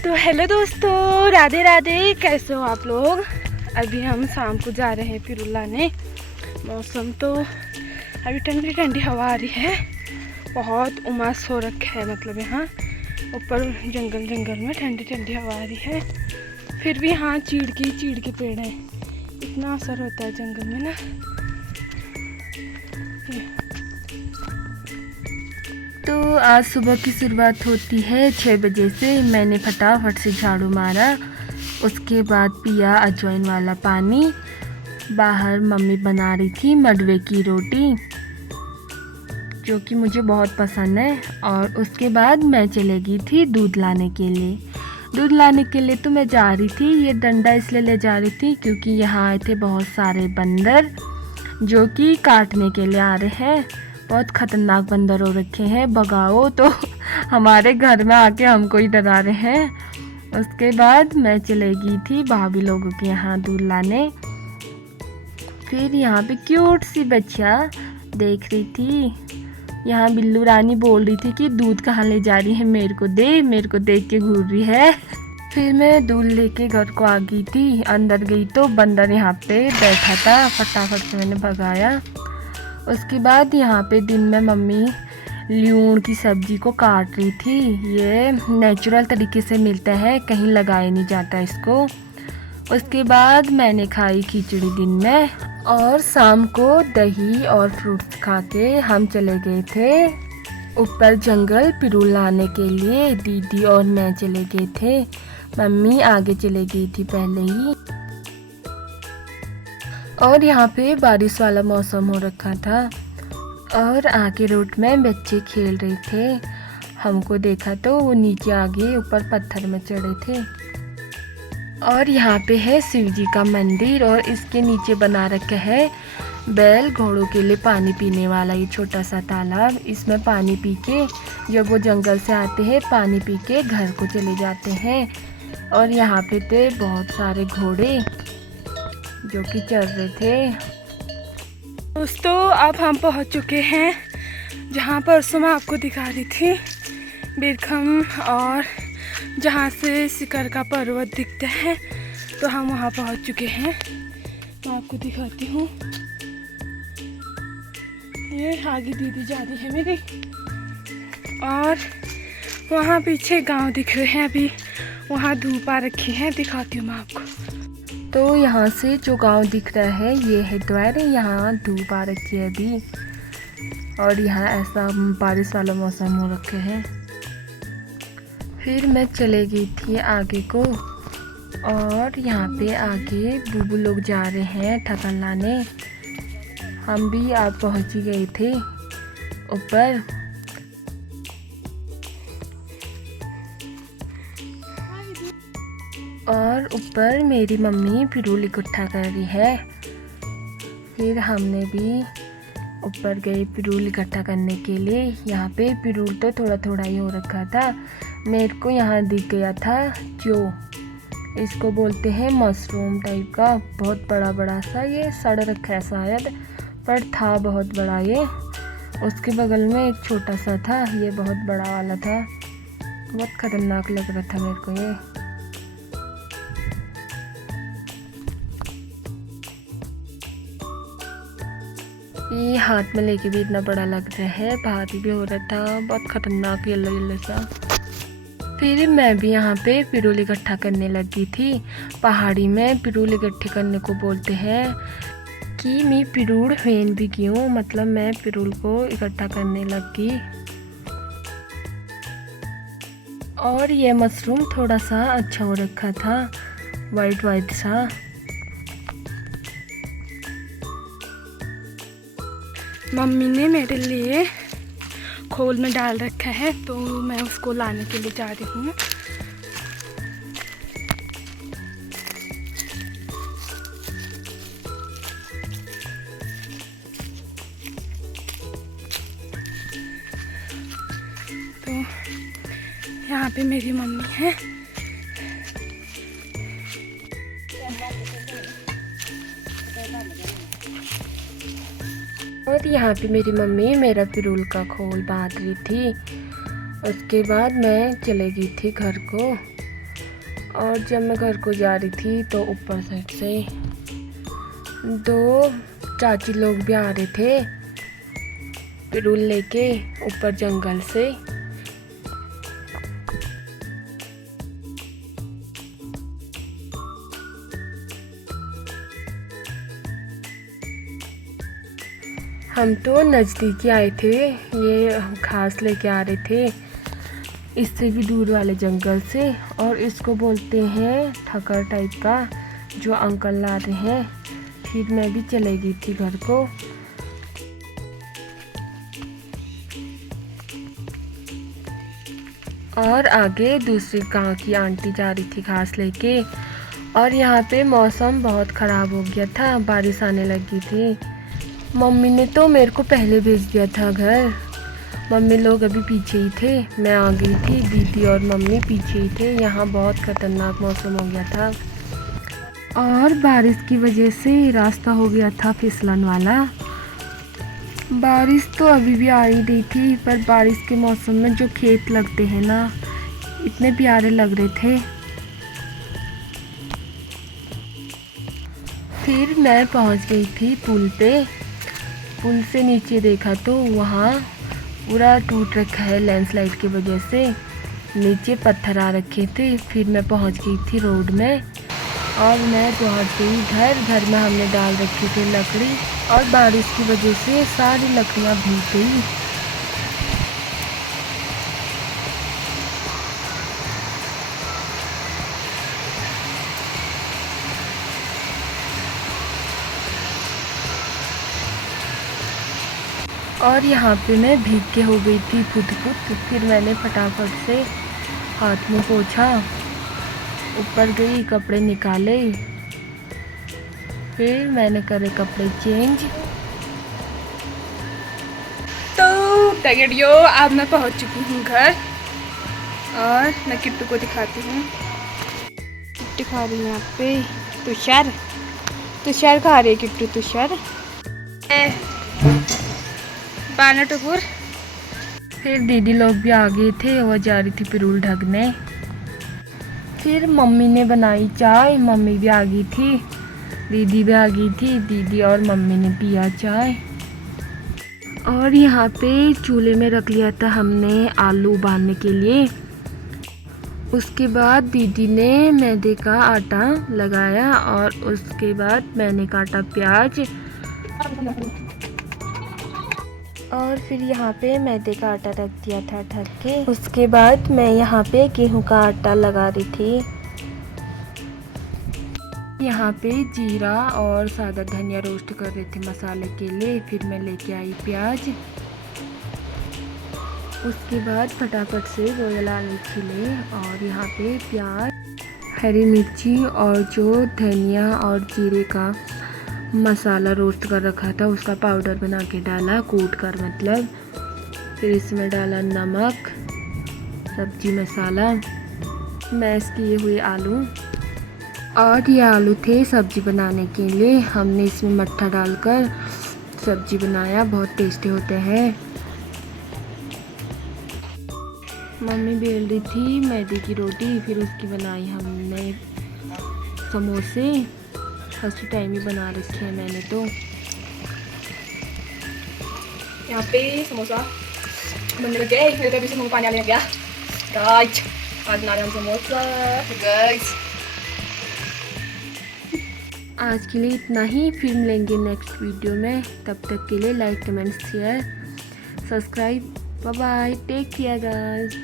तो हेलो दोस्तों, राधे राधे। कैसे हो आप लोग? अभी हम शाम को जा रहे हैं पिरूल लाने। मौसम तो अभी ठंडी ठंडी हवा आ रही है। बहुत उमस हो रखा है, मतलब यहाँ ऊपर जंगल में ठंडी ठंडी हवा आ रही है। फिर भी यहाँ चीड़ के पेड़ हैं। इतना असर होता है जंगल में ना। तो आज सुबह की शुरुआत होती है 6 बजे से। मैंने फटाफट से झाड़ू मारा, उसके बाद पिया अजवाइन वाला पानी। बाहर मम्मी बना रही थी मडवे की रोटी, जो कि मुझे बहुत पसंद है। और उसके बाद मैं चले गई थी दूध लाने के लिए। दूध लाने के लिए तो मैं जा रही थी, ये डंडा इसलिए ले जा रही थी क्योंकि यहाँ आए थे बहुत सारे बंदर जो कि काटने के लिए आ रहे हैं। बहुत ख़तरनाक बंदर हो रखे हैं, भगाओ। तो हमारे घर में आके हमको ही डरा रहे हैं। उसके बाद मैं चले गई थी भाभी लोगों के यहाँ दूध लाने। फिर यहाँ पे क्यूट सी बच्चियाँ देख रही थी। यहाँ बिल्लू रानी बोल रही थी कि दूध कहाँ ले जा रही है, मेरे को देख के घूर रही है। फिर मैं दूध लेके घर को आ गई थी। अंदर गई तो बंदर यहाँ पे बैठा था, फटाफट से मैंने भगाया। उसके बाद यहाँ पे दिन में मम्मी ल्यूण की सब्ज़ी को काट रही थी। ये नेचुरल तरीके से मिलता है, कहीं लगाया नहीं जाता इसको। उसके बाद मैंने खाई खिचड़ी दिन में, और शाम को दही और फ्रूट्स खा के हम चले गए थे ऊपर जंगल पिरूल लाने के लिए। दीदी और मैं चले गए थे, मम्मी आगे चले गई थी पहले ही। और यहाँ पे बारिश वाला मौसम हो रखा था, और आगे रोड में बच्चे खेल रहे थे। हमको देखा तो वो नीचे आगे ऊपर पत्थर में चढ़े थे। और यहाँ पे है शिव जी का मंदिर, और इसके नीचे बना रखा है बैल घोड़ों के लिए पानी पीने वाला ये छोटा सा तालाब। इसमें पानी पी के जब वो जंगल से आते हैं, पानी पी के घर को चले जाते हैं। और यहाँ पे थे बहुत सारे घोड़े जो कि चल रहे थे। दोस्तों, अब हम पहुंच चुके हैं जहां परसों मैं आपको दिखा रही थी, बिरखम, और जहां से शिखर का पर्वत दिखता है। तो हम वहां पहुंच चुके हैं। मैं आपको दिखाती हूँ। ये आगे दीदी जा रही है मेरी, और वहाँ पीछे गांव दिख रहे हैं। अभी वहाँ धूप आ रखी है, दिखाती हूँ मैं आपको। तो यहाँ से जो गांव दिख रहा है ये है द्वार। यहाँ धूप आ रखी है अभी, और यहाँ ऐसा बारिश वाला मौसम हो रखे है। फिर मैं चले गई थी आगे को, और यहाँ पे आगे बुबू लोग जा रहे हैं ठकन लाने। हम भी आज पहुँच ही गए थे ऊपर। और ऊपर मेरी मम्मी पिरूल इकट्ठा कर रही है। फिर हमने भी ऊपर गए पिरूल इकट्ठा करने के लिए। यहाँ पे पिरूल तो थोड़ा थोड़ा ही हो रखा था। मेरे को यहाँ दिख गया था जो इसको बोलते हैं मशरूम टाइप का, बहुत बड़ा बड़ा सा। ये सड़ रखा है शायद, पर था बहुत बड़ा ये। उसके बगल में एक छोटा सा था, ये बहुत बड़ा वाला था। बहुत खतरनाक लग रहा था मेरे को ये। ये हाथ में लेके भी इतना बड़ा लग रहा है, भारी भी हो रहा था, बहुत खतरनाक येलो येलो सा। फिर मैं भी यहाँ पे पिरूल इकट्ठा करने लगी थी। पहाड़ी में पिरूल इकट्ठे करने को बोलते हैं कि मैं पिरूल फेन भी क्यों, मतलब मैं पिरूल को इकट्ठा करने लगी। और ये मशरूम थोड़ा सा अच्छा हो रखा था, वाइट वाइट सा। मम्मी ने मेरे लिए खोल में डाल रखा है, तो मैं उसको लाने के लिए जा रही हूँ। तो यहाँ पे मेरी मम्मी है। और यहाँ पे मेरी मम्मी मेरा पिरूल का खोल बांध रही थी। उसके बाद मैं चले गई थी घर को। और जब मैं घर को जा रही थी तो ऊपर साइड से 2 चाची लोग भी आ रहे थे पिरूल लेके ऊपर जंगल से। हम तो नज़दीक ही आए थे, ये घास लेके आ रहे थे इससे भी दूर वाले जंगल से। और इसको बोलते हैं ठकर टाइप का जो अंकल ला रहे हैं। फिर मैं भी चले गई थी घर को। और आगे दूसरी गांव की आंटी जा रही थी घास लेके। और यहाँ पे मौसम बहुत ख़राब हो गया था, बारिश आने लगी थी। मम्मी ने तो मेरे को पहले भेज दिया था घर। मम्मी लोग अभी पीछे ही थे, मैं आ गई थी, दीदी और मम्मी पीछे ही थे। यहाँ बहुत ख़तरनाक मौसम हो गया था और बारिश की वजह से रास्ता हो गया था फिसलन वाला। बारिश तो अभी भी आ ही रही थी, पर बारिश के मौसम में जो खेत लगते हैं ना, इतने प्यारे लग रहे थे। फिर मैं पहुंच गई थी पुल पे। पुल से नीचे देखा तो वहाँ पूरा टूट रखा है लैंडस्लाइड की वजह से, नीचे पत्थर आ रखे थे। फिर मैं पहुंच गई थी रोड में और मैं पहुंच गई घर में हमने डाल रखी थी लकड़ी और बारिश की वजह से सारी लकड़ियां भीग गई। और यहाँ पे मैं भीग के हो गई थी फुट। फिर मैंने फटाफट से हाथ में पोंछा, ऊपर गई, कपड़े निकाले। फिर मैंने करे कपड़े चेंज। तो टगड़ियो अब मैं पहुँच चुकी हूँ घर और मैं किट्टू को दिखाती हूँ। किट्टू खा रही है यहाँ पे तुषार खा रही है किट्टू तुषार पाना टुकुर। फिर दीदी लोग भी आ गए थे, वो जा रही थी पिरूल ढकने। फिर मम्मी ने बनाई चाय, मम्मी भी आ गई थी, दीदी भी आ गई थी। दीदी और मम्मी ने पिया चाय। और यहाँ पे चूल्हे में रख लिया था हमने आलू उबालने के लिए। उसके बाद दीदी ने मैदे का आटा लगाया और उसके बाद मैंने काटा प्याज। और फिर यहाँ पे मैदे का आटा रख दिया था ढक के। उसके बाद मैं यहाँ पे गेहूं का आटा लगा रही थी। यहाँ पे जीरा और सादा धनिया रोस्ट कर रहे थे मसाले के लिए। फिर मैं लेके आई प्याज। उसके बाद फटाफट से रोयल आलू छिले और यहाँ पे प्याज, हरी मिर्ची और जो धनिया और जीरे का मसाला रोस्ट कर रखा था उसका पाउडर बना के डाला, कूट कर मतलब। फिर इसमें डाला नमक, सब्जी मसाला, मैश किए हुए आलू। और ये आलू थे सब्जी बनाने के लिए। हमने इसमें मट्ठा डालकर सब्जी बनाया, बहुत टेस्टी होते हैं। मम्मी बेल रही थी मैदे की रोटी, फिर उसकी बनाई हमने समोसे। फर्स्ट टाइम ही बना रखे हैं मैंने तो। यहाँ पे समोसा बनने लग गए, मेरे तो अभी से मुँह में पानी आने लग गया। गाइस आज बना रहे हम समोसा। गाइस आज के लिए इतना ही, फिर मिलेंगे नेक्स्ट वीडियो में। तब तक के लिए like comment share subscribe. Bye bye, take care guys.